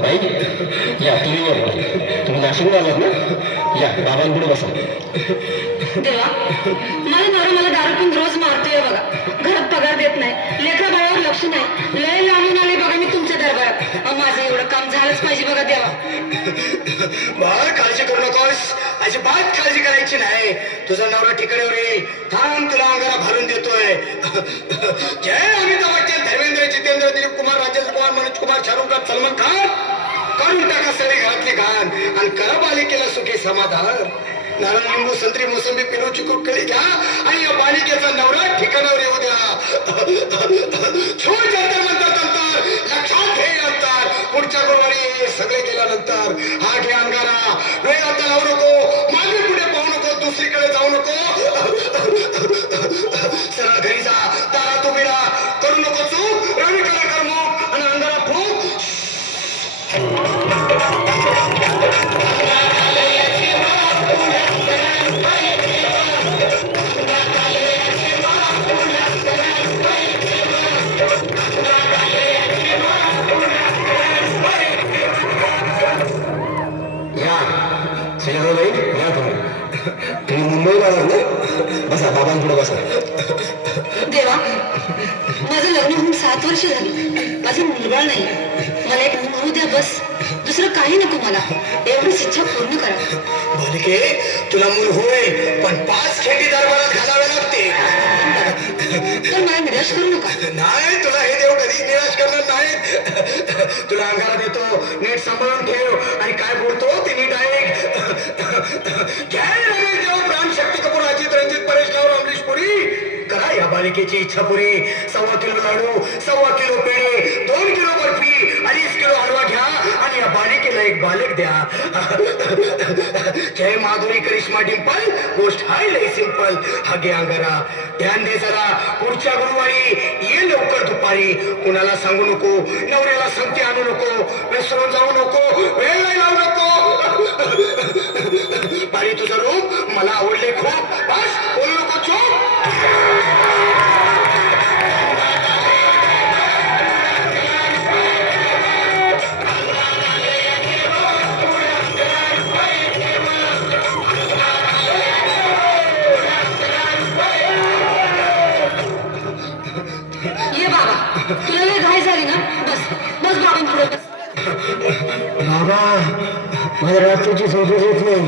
बाई या तुम्ही या बाई. तुम्ही नाशिकला आलात ना? या बाबांपुढे बसा. देवा माझा नवरा मला दारू पिऊन रोज मारतोय बघा. घरात पगार देत नाही लेकरा बाळावर लक्ष नाही लय लांबून आले बघा मी तुमच्या दरबारात अहो, माझं एवढं काम झालंच पाहिजे बघा देवा. बाळ काळजी करू नकोस. अजिबात काळजी करायची नाही. तुझा नवरा ठिकाणीवर येईल. थांब तुला अंगाला भरून देतोय. जय अमिताभ बच्चन धर्मेंद्र जितेंद्र दिलीप कुमार राजेश कुमार मनोज कुमार शाहरुख खान सलमान खान. काढून टाका सगळी घरातली घाण. आणि करा बालिकेला सुखी समाधान. नारळ लिंबू संत्री मोसंबी पेरू चिकू कळी घ्या. आणि या बालिकेचा नवरा ठिकाणावर येऊ द्या. गेल्यानंतर हा घे मुंबईला ना? बसा बाबांपुढे बसा. देवा माझं लग्न होऊन सात वर्ष झाली. माझं मुलबाळ नाही. मला एक मूल होऊ द्या बस. दुसरं काही नको मला. एवढीच इच्छा पूर्ण करा. बालिके तुला मूल होय पण पाच खेटी दरबारात घालावे लागते तर मला निराश करू नका. नाही तुला हे देव कधी निराश करणार नाही तुला अंगारा देतो नीट सांभाळून ठेव. करा इच्छा पुरी सव्वा किलो लाडू सव्वा किलो पेढे दोन किलो बर्फी अडीच किलो हलवा घ्या आणि या बालिकेला एक बालक द्या. जय माधुरी करिश्मा डिंपल गोष्ट हाय लय सिंपल. हा अंगारा. ध्यान दे जरा पुढच्या गुरुवारी ये लवकर दुपारी. कुणाला सांगू नको नवऱ्याला संगती आणू नको विसरून जाऊ नको वेळ नाही लावू नको. बारी तुझं रूप मला आवडले ये बाबा तुला लय घाई झाली ना? बस बस बाबांपुढे बस. बाबा माझ्या रात्रीची झोप येत नाही.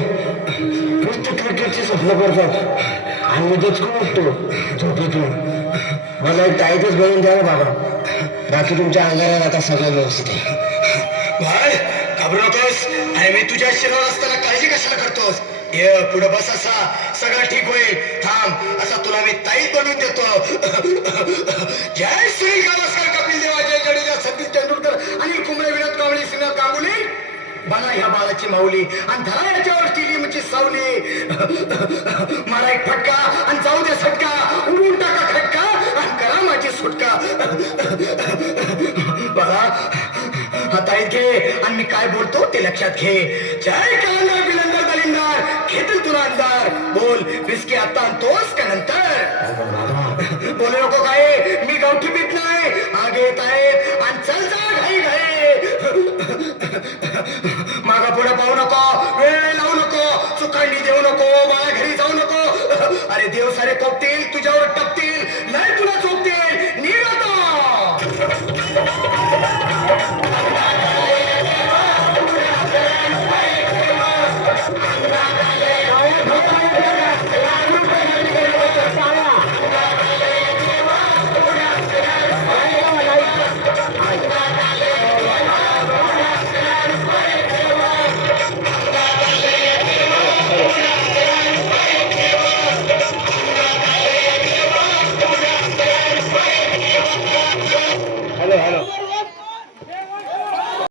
नुसतं क्रिकेटची स्वप्न करतात आणि मी दचकून उठतो. झोपेतून मला एक ताईतच बनवून द्या ना बाबा. बाकी तुमच्या अंगारात आता सगळं व्यवस्थित आहे. बाय घाबरू नकोस अरे मी तुझ्या शिरावर असताना काळजी कशाला करतोस? ये पुढे बस असा. सगळं ठीक होईल. बना ह्या बाळाची माऊली. आणि धरा याच्यावर टिलीमची सावली. मला एक फटका आणि जाऊ दे सटका. उडून टाका खटका आणि करा माझी सुटका. बघा आता घे. आणि मी काय बोलतो ते लक्षात घे. जय कलंदर बिलंदर दलिंदर. घेतील तुला अंदार बोल बिस्की आता आणतोस का नंतर? बोलू नको काय? मी गावठी पीत मागा पुढे पाहू नको. वेळ लावू नको. चुकांडी देऊ नको. माझ्या घरी जाऊ नको. अरे देव सारे कोपतील तुझ्यावर